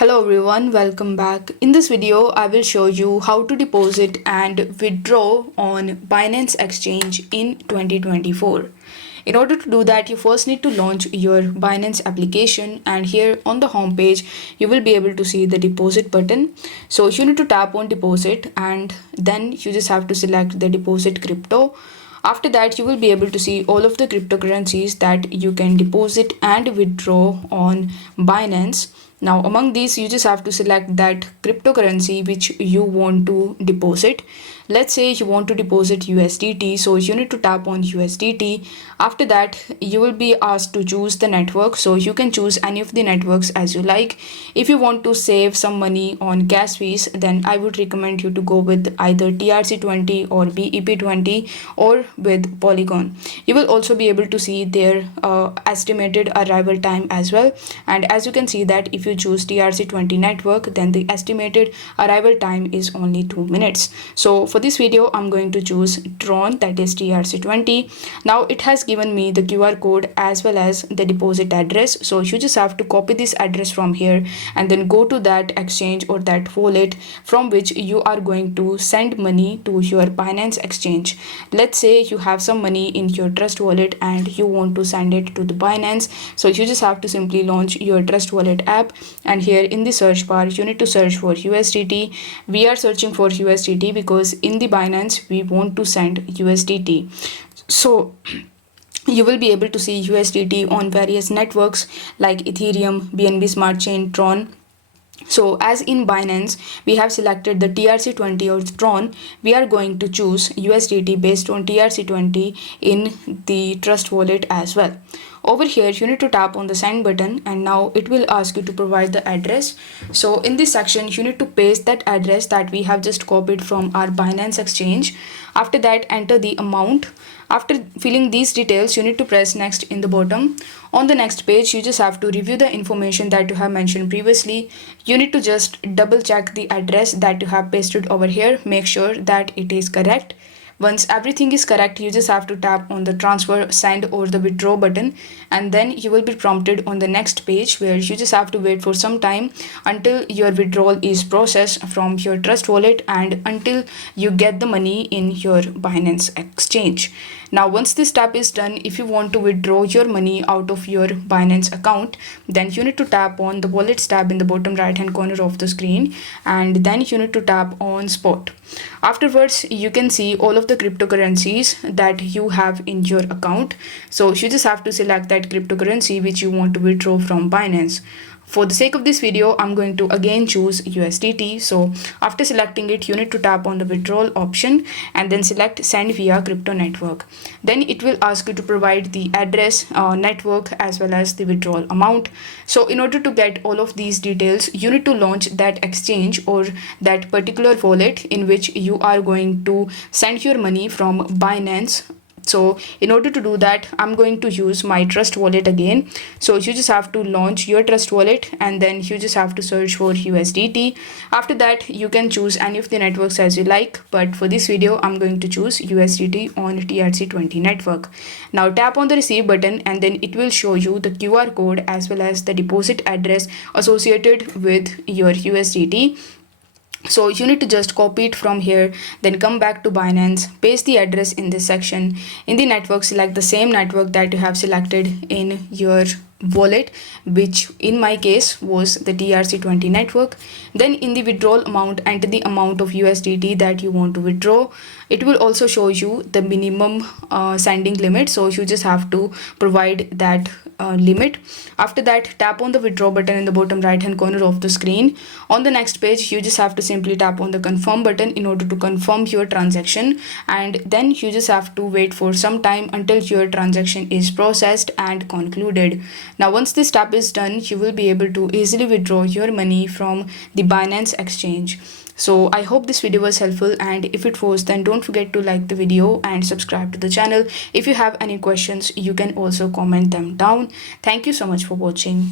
Hello everyone, welcome back. In this video, I will show you how to deposit and withdraw on Binance Exchange in 2024. In order to do that, you first need to launch your Binance application, and here on the home page, you will be able to see the deposit button. So you need to tap on deposit, and then you just have to select the deposit crypto. After that, you will be able to see all of the cryptocurrencies that you can deposit and withdraw on Binance. Now, among these, you just have to select that cryptocurrency which you want to deposit. Let's say you want to deposit USDT, so you need to tap on USDT. After that, you will be asked to choose the network, so you can choose any of the networks as you like. If you want to save some money on gas fees, then I would recommend you to go with either TRC20 or BEP20 or with Polygon. You will also be able to see their estimated arrival time as well, and as you can see that if you choose TRC20 network, then the estimated arrival time is only 2 minutes. So for this video, I'm going to choose Tron, that is TRC20. Now it has given me the QR code as well as the deposit address. So you just have to copy this address from here and then go to that exchange or that wallet from which you are going to send money to your Binance exchange. Let's say you have some money in your Trust wallet and you want to send it to the Binance. So you just have to simply launch your Trust wallet app, and here in the search bar you need to search for USDT. We are searching for USDT because in the Binance we want to send USDT. So you will be able to see USDT on various networks like Ethereum, BNB Smart Chain, Tron. So as in Binance, we have selected the TRC20 or Tron. We are going to choose USDT based on TRC20 in the Trust wallet as well. Over here, you need to tap on the send button, and now it will ask you to provide the address. So in this section, you need to paste that address that we have just copied from our Binance exchange. After that, enter the amount. After filling these details, you need to press next in the bottom. On the next page, you just have to review the information that you have mentioned previously. You need to just double check the address that you have pasted over here. Make sure that it is correct. Once everything is correct, you just have to tap on the transfer, send or the withdraw button, and then you will be prompted on the next page where you just have to wait for some time until your withdrawal is processed from your Trust wallet and until you get the money in your Binance exchange. Now, once this step is done, if you want to withdraw your money out of your Binance account, then you need to tap on the Wallets tab in the bottom right hand corner of the screen, and then you need to tap on Spot. Afterwards, you can see all of the cryptocurrencies that you have in your account. So you just have to select that cryptocurrency which you want to withdraw from Binance. For the sake of this video, I'm going to again choose USDT. So after selecting it, you need to tap on the withdrawal option and then select send via crypto network. Then it will ask you to provide the address, network as well as the withdrawal amount. So in order to get all of these details, you need to launch that exchange or that particular wallet in which you are going to send your money from Binance. So in order to do that, I'm going to use my Trust wallet again. So you just have to launch your Trust wallet and then you just have to search for USDT. After that, you can choose any of the networks as you like, but for this video, I'm going to choose USDT on TRC20 network. Now tap on the receive button and then it will show you the QR code as well as the deposit address associated with your USDT. So you need to just copy it from here, then come back to Binance, paste the address in this section. In the network, select the same network that you have selected in your wallet, which in my case was the TRC20 network. Then in the withdrawal amount, enter the amount of USDT that you want to withdraw. It will also show you the minimum sending limit, so you just have to provide that limit. After that, tap on the withdraw button in the bottom right hand corner of the screen. On the next page, you just have to simply tap on the confirm button in order to confirm your transaction, and then you just have to wait for some time until your transaction is processed and concluded. Now once this step is done, you will be able to easily withdraw your money from the Binance exchange. So I hope this video was helpful, and if it was, then don't forget to like the video and subscribe to the channel. If you have any questions, you can also comment them down. Thank you so much for watching.